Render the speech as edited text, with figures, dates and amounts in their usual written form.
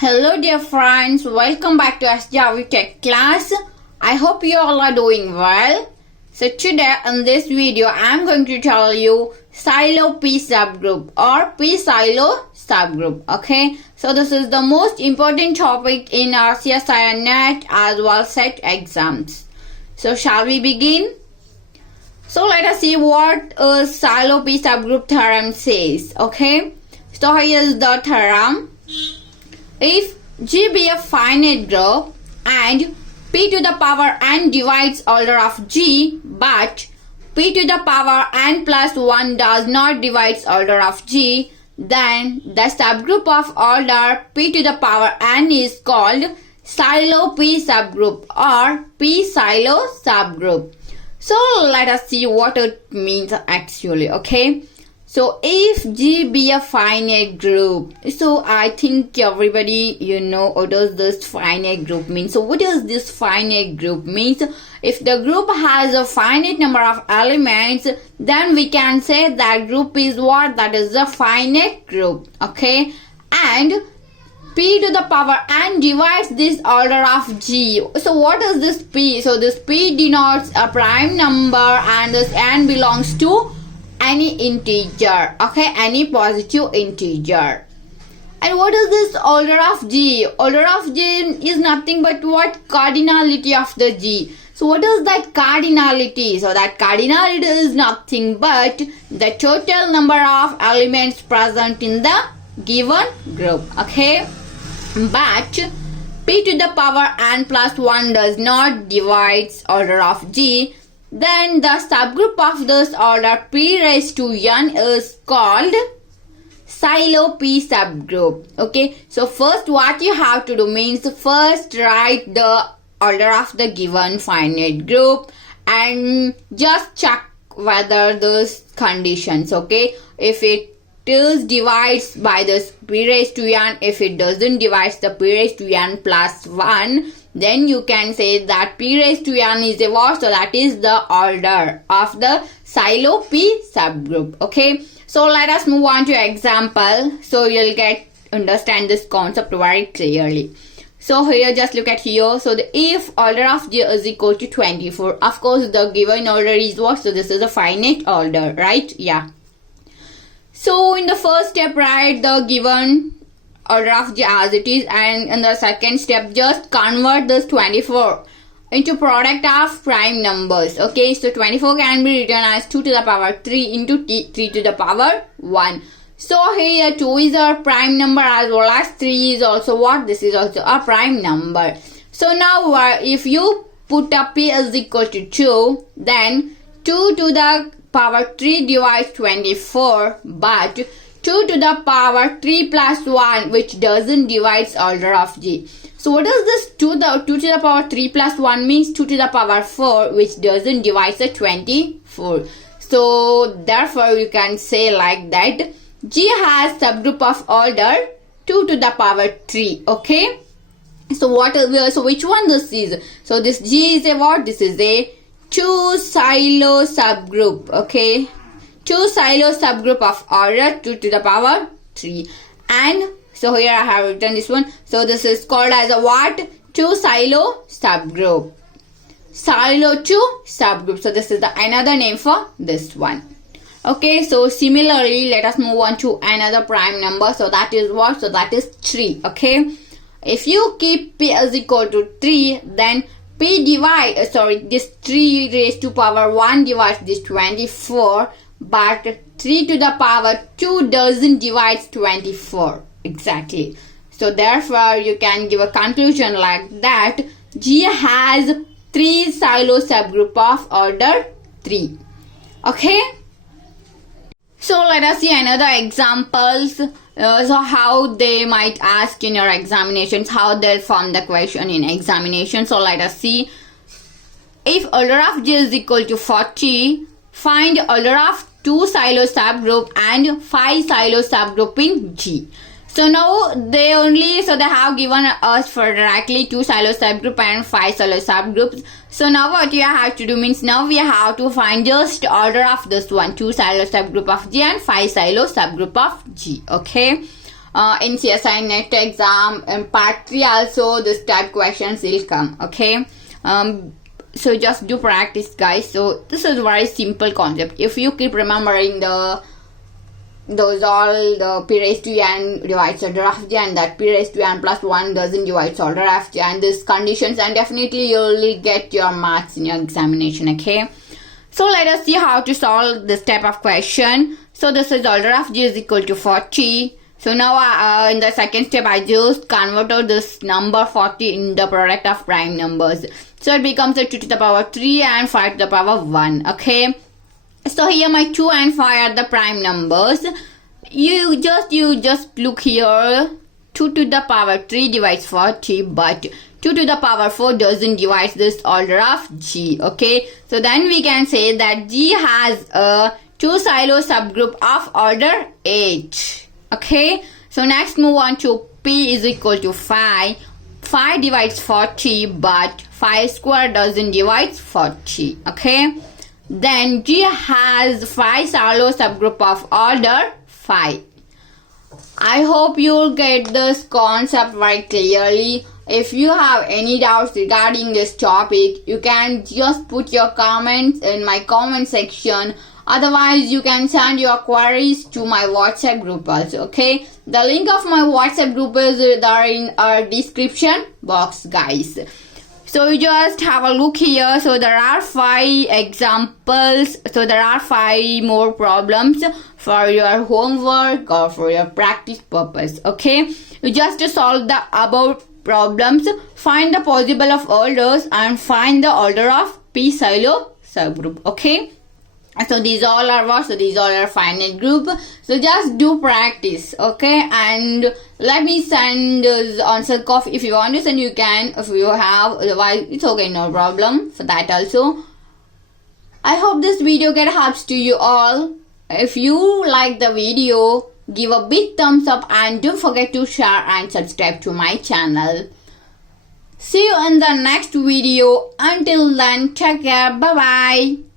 Hello dear friends, welcome back to Algebra Tech class. I hope you all are doing well. So today in this video I am going to tell you Sylow P subgroup or P Sylow subgroup. Okay, so this is the most important topic in our CSIR NET as well SLET exams. So shall we begin? So let us see what Sylow P subgroup theorem says. Okay, so here is the theorem. If G be a finite group and P to the power n divides order of G, but P to the power n plus 1 does not divide order of G, then the subgroup of order P to the power n is called Sylow P subgroup or P Sylow subgroup. So let us see what it means actually. Okay, so if G be a finite group, so I think everybody what does this finite group mean. So what does this finite group means? If the group has a finite number of elements, then we can say that group is what? That is a finite group. Okay, and P to the power n divides this order of G. So what is this P? So this P denotes a prime number and this n belongs to any integer. Okay, any positive integer. And what is this order of G? Order of G is nothing but what? Cardinality of the G. So what is that cardinality? So that cardinality is nothing but the total number of elements present in the given group. Okay, but P to the power n plus 1 does not divide order of G, then the subgroup of this order P raised to n is called Sylow P subgroup. Okay, so first what you have to do means first write the order of the given finite group and just check whether those conditions. Okay, if it is divides by this P raised to n, if it doesn't divide the P raised to n plus 1, then you can say that P raised to n is a what? So that is the order of the Sylow P subgroup. Okay, so let us move on to example so you'll understand this concept very clearly. So here just look at here. So the if order of G is equal to 24, of course the given order is what? So this is a finite order, right? Yeah. So in the first step write the given order of G as it is, and in the second step just convert this 24 into product of prime numbers. Okay, so 24 can be written as 2 to the power 3 into 3 to the power 1. So here 2 is a prime number as well as 3 is also what? This is also a prime number. So now if you put up P is equal to 2, then 2 to the power 3 divides 24, but 2 to the power 3 plus 1 which doesn't divide order of G. So what is this 2 to the power 3 plus 1 means? 2 to the power 4 which doesn't divide the 24. So therefore you can say like that G has subgroup of order 2 to the power 3. Okay, so which one this is? So this G is a what? This is a 2 Sylow subgroup. Okay, 2 Sylow subgroup of order 2 to the power 3. And so here I have written this one. So this is called as a what? 2 Sylow subgroup. Sylow 2 subgroup. So this is the another name for this one. Okay, so similarly let us move on to another prime number. So that is what? So that is 3. Okay, if you keep P is equal to 3, then this 3 raised to power 1 divides this 24, but 3 to the power 2 doesn't divide 24 exactly. So therefore you can give a conclusion like that G has 3 Sylow subgroup of order 3. Okay, so let us see another examples. So how they might ask in your examinations, how they'll form the question in examination. So let us see. If order of G is equal to 40, find order of 2 Sylow subgroup and 5 Sylow subgroup in G. So now they have given us for directly 2 Sylow subgroup and 5 Sylow subgroups. So now what you have to do means now we have to find just order of this one, 2 Sylow subgroup of G and 5 Sylow subgroup of G. Okay, in CSIR NET exam in part 3 also this type questions will come. Okay, so just do practice, guys. So this is very simple concept. If you keep remembering those all the p raised to n divides order of j, and that p raised to n plus 1 doesn't divide order of j, and these conditions, and definitely you will get your marks in your examination. Okay, so let us see how to solve this type of question. So this is order of j is equal to 40. So now in the second step I just converted this number 40 in the product of prime numbers. So it becomes a 2 to the power 3 and 5 to the power 1. Okay, so here my 2 and 5 are the prime numbers. You just look here. 2 to the power 3 divides 40, but 2 to the power 4 doesn't divide this order of g. Okay, so then we can say that g has a 2 Sylow subgroup of order h. Okay, so next move on to p is equal to 5. 5 divides 40, but 5 square doesn't divide 40. Okay, then G has 5 Sylow subgroup of order 5. I hope you'll get this concept very clearly. If you have any doubts regarding this topic, you can just put your comments in my comment section. Otherwise, you can send your queries to my WhatsApp group also. Okay, the link of my WhatsApp group is there in our description box, guys. So you just have a look here. So there are 5 examples. So there are 5 more problems for your homework or for your practice purpose. Okay, you just solve the above problems, find the possible of orders, and find the order of p Sylow subgroup. Okay, so these all are what? So these all are finite group. So just do practice. Okay, and let me send answer copy. If you want to send, you can. If you have, otherwise it's okay, no problem for that also. I hope this video get helps to you all. If you like the video, give a big thumbs up and don't forget to share and subscribe to my channel. See you in the next video. Until then, take care. Bye bye.